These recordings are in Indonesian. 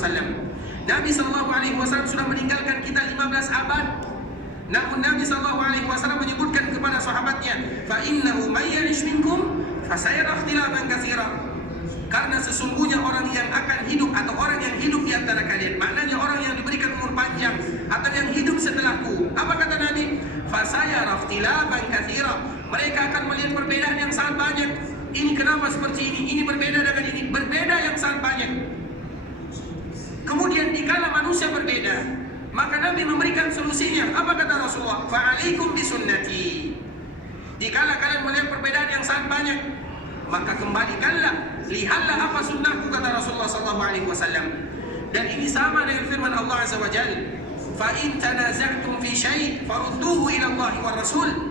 wasallam. Nabi sallallahu alaihi wasallam sudah meninggalkan kita 15 abad. Namun Nabi sallallahu alaihi wasallam menyebutkan kepada sahabatnya, "Fa innahu may ya'ish minkum fasayara ikhtilafan katsira." Karena sesungguhnya orang yang akan hidup atau orang yang hidup di antara kalian, maknanya orang yang diberikan umur panjang atau yang hidup setelahku. Apa kata Nabi? Fasayara ikhtilafan katsira. Mereka akan melihat perbedaan yang sangat banyak. Ini kenapa seperti ini berbeda dengan ini, berbeda yang sangat banyak. Kemudian dikala manusia berbeda, maka Nabi memberikan solusinya. Apa kata Rasulullah? Fa'alaikum bisunnati. Dikala kalian melihat perbedaan yang sangat banyak, maka kembalikanlah, lihatlah apa sunnahku, kata Rasulullah SAW. Dan ini sama dengan firman Allah Azza wa Jalla, fa in tanaza'tum fi syai' farudduhu ila Allah wa Rasul.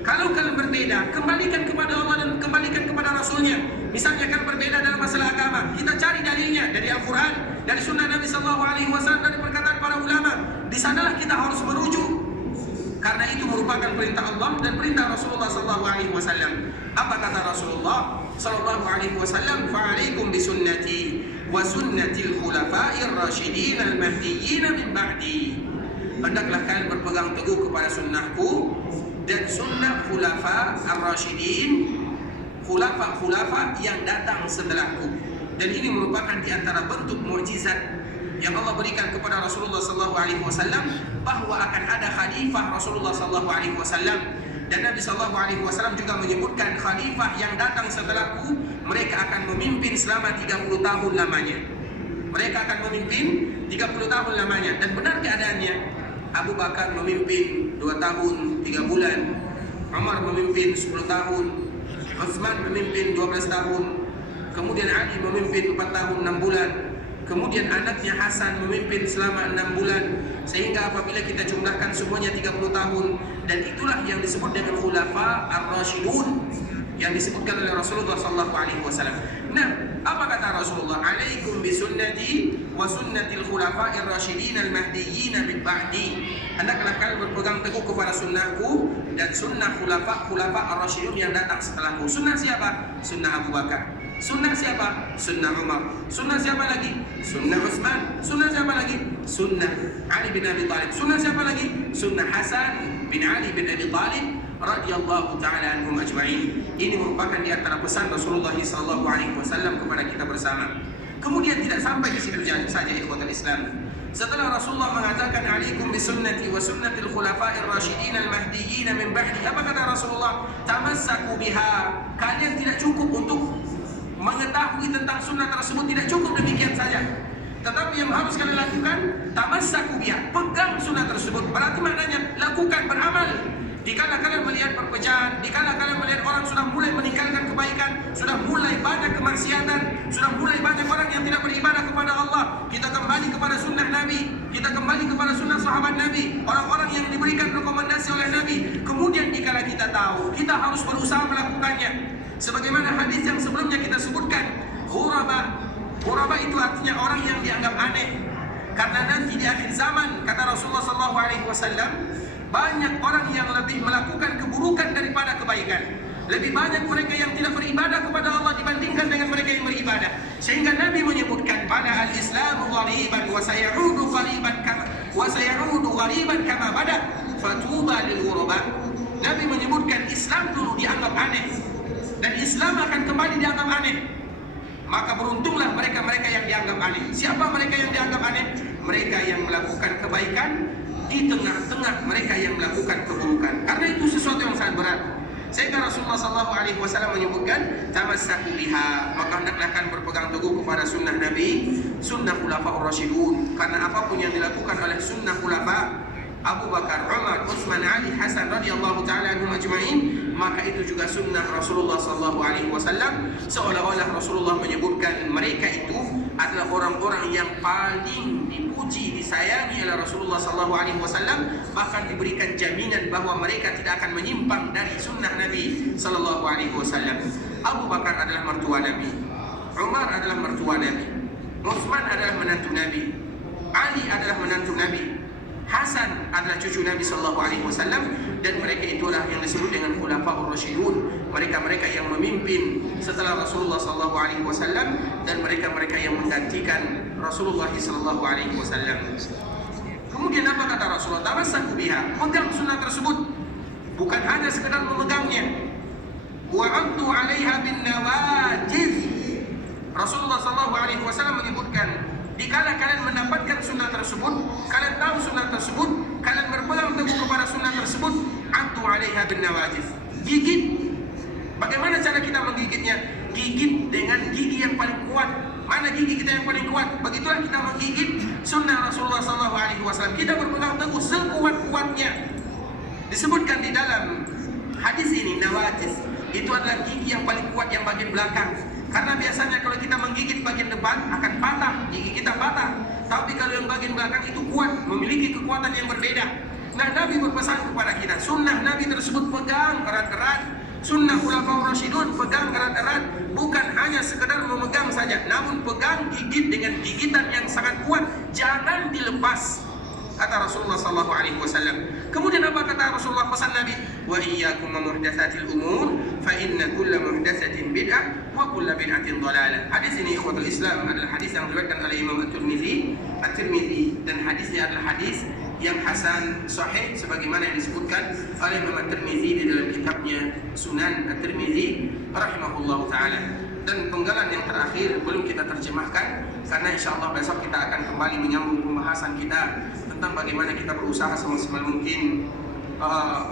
Kalau kalian berbeda, kembalikan kepada Allah dan kembalikan kepada Rasulnya. Misalnya kalian berbeda dalam masalah agama, kita cari dalilnya dari Al-Quran, dari sunnah Nabi SAW, dari perkataan para ulama. Di sanalah kita harus merujuk, karena itu merupakan perintah Allah dan perintah Rasulullah SAW. Apa kata Rasulullah SAW? Fa'alaikum bisunnati wa sunnatil khulafa'ir rasyidin al-mahdiyyin min ba'di. Hendaklah kalian berpegang teguh kepada sunnahku dan sunnah khulafa ar-rasyidin, khulafa yang datang setelahku. Dan ini merupakan di antara bentuk mukjizat yang Allah berikan kepada Rasulullah SAW, bahwa akan ada khalifah Rasulullah SAW. Dan Nabi SAW juga menyebutkan khalifah yang datang setelahku, mereka akan memimpin selama 30 tahun lamanya. Mereka akan memimpin 30 tahun lamanya. Dan benar keadaannya, Abu Bakar memimpin 2 tahun 3 bulan, Umar memimpin 10 tahun, Utsman memimpin 12 tahun, kemudian Ali memimpin 4 tahun 6 bulan, kemudian anaknya Hasan memimpin selama 6 bulan, sehingga apabila kita jumlahkan semuanya 30 tahun. Dan itulah yang disebut dengan khulafa ar-rasyidun yang disebutkan oleh Rasulullah SAW. Nah, apa kata Rasulullah? Alaikum bisunnati wa sunnatil khulafa'ir rasyidin al-mahdiyyin min ba'di. Hendaklah kalian berpegang teguh kepada sunnahku dan sunnah khulafa ar-rasyidun yang datang setelahku. Sunnah siapa? Sunnah Abu Bakar. Sunnah siapa? Sunnah Umar. Sunnah siapa lagi? Sunnah Utsman. Sunnah siapa lagi? Sunnah Ali bin Abi Thalib. Sunnah siapa lagi? Sunnah Hasan bin Ali bin Abi Thalib radhiyallahu ta'ala anhum ajma'in. Ini merupakan di antara pesan Rasulullah SAW kepada kita bersama. Kemudian tidak sampai di situ saja, ikhwatul Islam. Setelah Rasulullah mengatakan alaikum bisunnati wa sunnatil khulafa'ir rasyidin al-mahdiyyin min ba'di, apa kata Rasulullah? Tamassaku biha. Kalian tidak cukup untuk mengetahui tentang sunnah tersebut, tidak cukup demikian saja. Tetapi yang harus kalian lakukan, tamassaku biha, pegang sunnah tersebut. Berarti maknanya lakukan, beramal. Dikala kalian melihat perpecahan, dikala kalian melihat orang sudah mulai meninggalkan kebaikan, sudah mulai banyak kemaksiatan, sudah mulai banyak orang yang tidak beribadah kepada Allah, kita kembali kepada sunnah Nabi, kita kembali kepada sunnah sahabat Nabi, orang-orang yang diberikan rekomendasi oleh Nabi. Kemudian dikala kita tahu, kita harus berusaha melakukannya. Sebagaimana hadis yang sebelumnya kita sebutkan, ghuraba. Ghuraba itu artinya orang yang dianggap aneh. Karena nanti di akhir zaman, kata Rasulullah SAW, banyak orang yang lebih melakukan keburukan daripada kebaikan. Lebih banyak mereka yang tidak beribadah kepada Allah dibandingkan dengan mereka yang beribadah. Sehingga Nabi menyebutkan, pada al-Islamu ghariban wa sayaudu ghariban kama bada fatuba lil ghuraba. Nabi menyebutkan Islam dulu dianggap aneh dan Islam akan kembali dianggap aneh. Maka beruntunglah mereka-mereka yang dianggap aneh. Siapa mereka yang dianggap aneh? Mereka yang melakukan kebaikan di tengah-tengah mereka yang melakukan keburukan. Karena itu sesuatu yang sangat berat. Sehingga Rasulullah SAW menyebutkan tamassaku biha, maka hendaklah kalian berpegang teguh kepada sunnah Nabi, sunnah khulafa'ur rasyidun. Karena apapun yang dilakukan oleh sunnah khulafa Abu Bakar, Umar, Utsman, Ali, Hasan radhiyallahu ta'ala anhum ajma'in, maka itu juga sunnah Rasulullah SAW. Seolah-olah Rasulullah menyebutkan mereka itu adalah orang-orang yang paling dipuji, disayangi oleh Rasulullah SAW, bahkan diberikan jaminan bahwa mereka tidak akan menyimpang dari sunnah Nabi SAW. Abu Bakar adalah mertua Nabi, Umar adalah mertua Nabi, Utsman adalah menantu Nabi, Ali adalah menantu Nabi, Hasan adalah cucu Nabi SAW, dan mereka itulah yang disebut dengan khulafa'ur rasyidun. Mereka-mereka yang memimpin setelah Rasulullah SAW, dan mereka-mereka yang menggantikan Rasulullah sallallahu alaihi wasallam. Kemudian apa kata Rasulullah? Tamassaku biha, pegang sunnah tersebut, bukan hanya sekedar memegangnya. Wa 'addu 'alaiha bin nawajiz. Rasulullah sallallahu alaihi wasallam menyebutkan, dikala kalian mendapatkan sunnah tersebut, kalian tahu sunnah tersebut, kalian berpegang teguh kepada sunnah tersebut, 'addu 'alaiha bin nawajiz. Gigit. Bagaimana cara kita menggigitnya? Gigit dengan gigi yang paling kuat. Mana gigi kita yang paling kuat? Begitulah kita menggigit sunnah Rasulullah SAW. Kita berpegang teguh sekuat-kuatnya. Disebutkan di dalam hadis ini, nawajiz, itu adalah gigi yang paling kuat yang bagian belakang. Karena biasanya kalau kita menggigit bagian depan akan patah, gigi kita patah. Tapi kalau yang bagian belakang itu kuat, memiliki kekuatan yang berbeda. Nah, Nabi berpesan kepada kita, sunnah Nabi tersebut pegang erat-erat. Sunnah Khulafaur Rasyidun pegang erat-erat, bukan hanya sekedar memegang saja, namun pegang, gigit dengan gigitan yang sangat kuat, jangan dilepas, kata Rasulullah sallallahu alaihi wasallam. Kemudian apa kata Rasulullah pesan Nabi? Wa iyyakum muhdatsatil umur fa inna kulla muhdatsatin bid'ah wa kulla bid'atin dhalalah. Hadis ini ikhwatul Islam adalah hadis yang diriwayatkan oleh Imam At-Tirmidzi, dan hadisnya adalah hadis yang hasan sahih sebagaimana yang disebutkan oleh Imam At-Tirmidzi di dalam kitabnya Sunan At-Tirmidzi rahimahullahu taala. Dan penggalan yang terakhir belum kita terjemahkan karena insyaallah besok kita akan kembali menyambung pembahasan kita tentang bagaimana kita berusaha semaksimal mungkin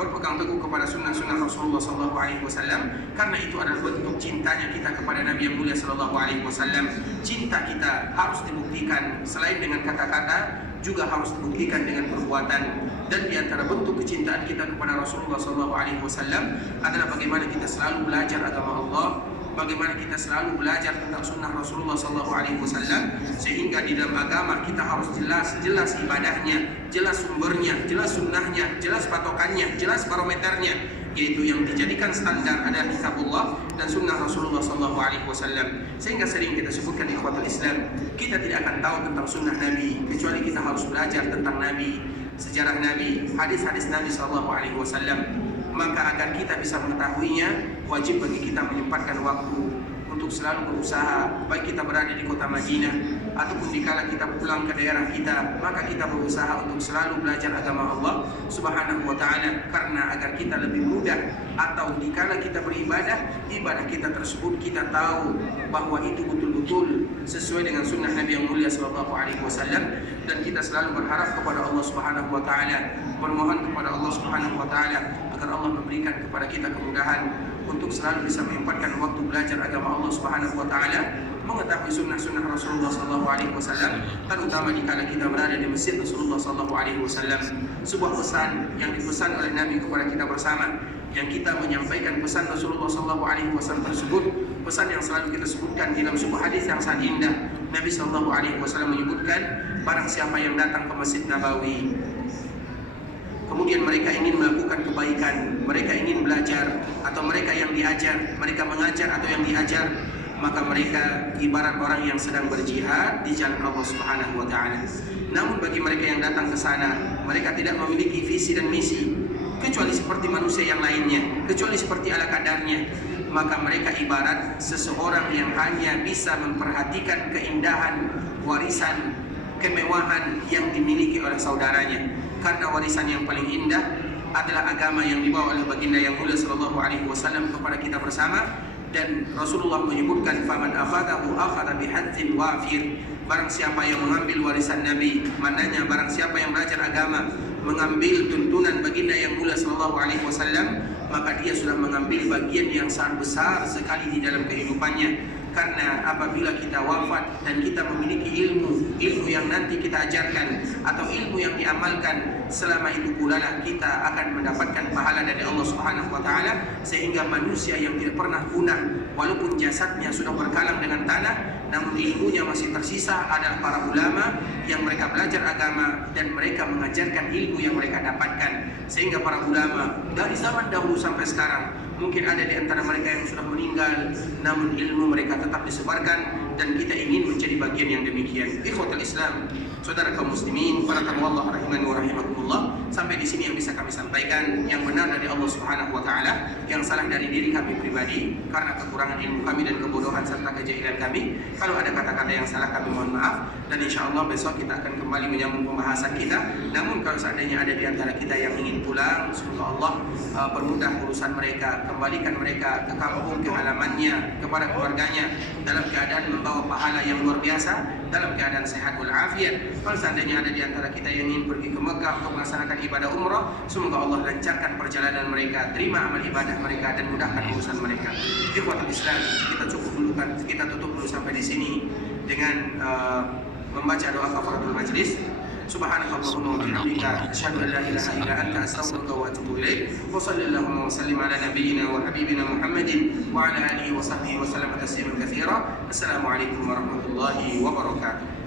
berpegang teguh kepada sunnah-sunnah Rasulullah sallallahu alaihi wasallam, karena itu adalah bentuk cintanya kita kepada Nabi yang mulia sallallahu alaihi wasallam. Cinta kita harus dibuktikan selain dengan kata-kata, juga harus dibuktikan dengan perbuatan. Dan di antara bentuk kecintaan kita kepada Rasulullah sallallahu alaihi wasallam adalah bagaimana kita selalu belajar agama Allah, bagaimana kita selalu belajar tentang sunnah Rasulullah sallallahu alaihi wasallam, sehingga di dalam agama kita harus jelas ibadahnya, jelas sumbernya, jelas sunnahnya, jelas patokannya, jelas barometernya, yaitu yang dijadikan standar adalah kitabullah dan sunnah Rasulullah sallallahu alaihi wasallam. Sehingga sering kita sebutkan di ikhwatul Islam, kita tidak akan tahu tentang sunnah Nabi kecuali kita harus belajar tentang Nabi, sejarah Nabi, hadis-hadis Nabi sallallahu alaihi wasallam. Maka agar kita bisa mengetahuinya, wajib bagi kita menyempatkan waktu untuk selalu berusaha, baik kita berada di kota Madinah ataupun dikala kita pulang ke daerah kita, maka kita berusaha untuk selalu belajar agama Allah Subhanahu wa taala, karena agar kita lebih mudah, atau dikala kita beribadah, ibadah kita tersebut kita tahu bahwa itu betul-betul sesuai dengan sunnah Nabi yang mulia sallallahu alaihi wasallam. Dan kita selalu berharap kepada Allah Subhanahu wa taala, bermohon kepada Allah Subhanahu wa taala agar Allah memberikan kepada kita kemudahan untuk selalu bisa menyempatkan waktu belajar agama Allah Subhanahu wa taala, mengetahui sunnah-sunnah Rasulullah sallallahu alaihi wasallam, terutama dikala kita berada di masjid Rasulullah sallallahu alaihi wasallam. Sebuah pesan yang dipesan oleh Nabi kepada kita bersama, yang kita menyampaikan pesan Rasulullah sallallahu alaihi wasallam tersebut, pesan yang selalu kita sebutkan di dalam sebuah hadis yang sangat indah. Nabi sallallahu alaihi wasallam menyebutkan, barang siapa yang datang ke Masjid Nabawi, kemudian mereka ingin melakukan kebaikan, mereka ingin belajar, atau mereka yang diajar, mereka mengajar atau yang diajar, maka mereka ibarat orang yang sedang berjihad di jalan Allah Subhanahu wa taala. Namun bagi mereka yang datang ke sana, mereka tidak memiliki visi dan misi kecuali seperti manusia yang lainnya, kecuali seperti ala kadarnya, maka mereka ibarat seseorang yang hanya bisa memperhatikan keindahan, warisan, kemewahan yang dimiliki oleh saudaranya. Karena warisan yang paling indah adalah agama yang dibawa oleh baginda yang mulia sallallahu alaihi wasallam kepada kita bersama. Dan Rasulullah menyebutkan, faman akhadahu akhadha bihadzin wafir. Barang siapa yang mengambil warisan Nabi, maknanya barang siapa yang belajar agama, mengambil tuntunan baginda yang mulia sallallahu alaihi wasallam, maka dia sudah mengambil bagian yang sangat besar sekali di dalam kehidupannya. Karena apabila kita wafat dan kita memiliki ilmu yang nanti kita ajarkan atau ilmu yang diamalkan, selama itu pula lah kita akan mendapatkan pahala dari Allah Subhanahu wa taala. Sehingga manusia yang tidak pernah punah, walaupun jasadnya sudah berkalang dengan tanah, namun ilmunya masih tersisa adalah para ulama yang mereka belajar agama dan mereka mengajarkan ilmu yang mereka dapatkan. Sehingga para ulama dari zaman dahulu sampai sekarang, mungkin ada di antara mereka yang sudah meninggal, namun ilmu mereka tetap disebarkan dan kita ingin menjadi bagian yang demikian. Ikhwatul Islam, saudara kaum muslimin, para tamu Allah rahimani wa rahimakumullah, sampai di sini yang bisa kami sampaikan. Yang benar dari Allah Subhanahu wa taala, yang salah dari diri kami pribadi karena kekurangan ilmu kami dan kebodohan serta kejahilan kami. Kalau ada kata-kata yang salah kami mohon maaf, dan insyaallah besok kita akan kembali menyambung pembahasan kita. Namun kalau seandainya ada di antara kita yang ingin pulang, semoga Allah permudah urusan mereka, kembalikan mereka ke kampung, ke halamannya, kepada keluarganya dalam keadaan membawa pahala yang luar biasa, dalam keadaan sehat walafiat. Kalau seandainya ada di antara kita yang ingin pergi ke Mekah untuk melaksanakan ibadah umrah, semoga Allah lancarkan perjalanan mereka, terima amal ibadah mereka dan mudahkan urusan mereka. Ikhwatul Islam, kita tutup dulu sampai di sini dengan membaca doa kafaratul majlis. Subhanakallahumma wa bihamdika asyhadu an la ilaha illa anta astaghfiruka wa atubu ilaik. Wa sallallahu wa sallim ala nabiyyina wa habibina Muhammadin wa ala alihi wa sahbihi wa sallam tasliman katsira. Assalamualaikum warahmatullahi wabarakatuh.